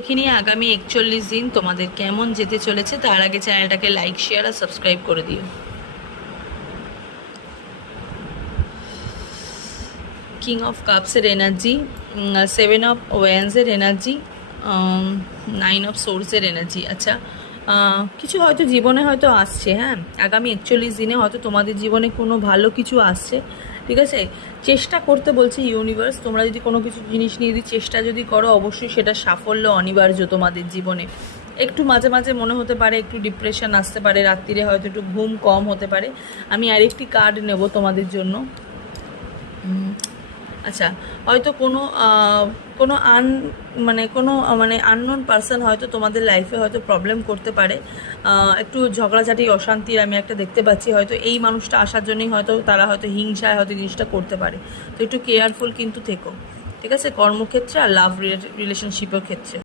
দেখে নিয়ে আগামী 41 দিন তোমাদের কেমন যেতে চলেছে। তার আগে চ্যানেলটাকে লাইক, শেয়ার আর সাবস্ক্রাইব করে দিও। কিং অফ কাপসের এনার্জি, 7 অফ ওয়ান্সের এনার্জি, 9 অফ সোর্সের এনার্জি। আচ্ছা, কিছু হয়তো জীবনে হয়তো আসছে, হ্যাঁ, আগামী 41 দিনে হয়তো তোমাদের জীবনে কোনো ভালো কিছু আসছে, ঠিক আছে। চেষ্টা করতে বলছে ইউনিভার্স। তোমরা যদি কোনো কিছু জিনিস নিয়ে যদি চেষ্টা যদি করো, অবশ্যই সেটা সাফল্য অনিবার্য তোমাদের জীবনে। একটু মাঝে মাঝে মনে হতে পারে একটু ডিপ্রেশন আসতে পারে, রাত্রিরে হয়তো একটু ঘুম কম হতে পারে। আমি আরেকটি কার্ড নেব তোমাদের জন্য। আচ্ছা, হয়তো কোনো আননোন পার্সন হয়তো তোমাদের লাইফে হয়তো প্রবলেম করতে পারে, একটু ঝগড়াঝাটি অশান্তির আমি একটা দেখতে পাচ্ছি। হয়তো এই মানুষটা আসার জন্যই হয়তো তারা হয়তো হিংসায় হয়তো জিনিসটা করতে পারে। তো একটু কেয়ারফুল কিন্তু থেকো, ঠিক আছে, কর্মক্ষেত্রে আর লাভ রিলেশনশিপের ক্ষেত্রে।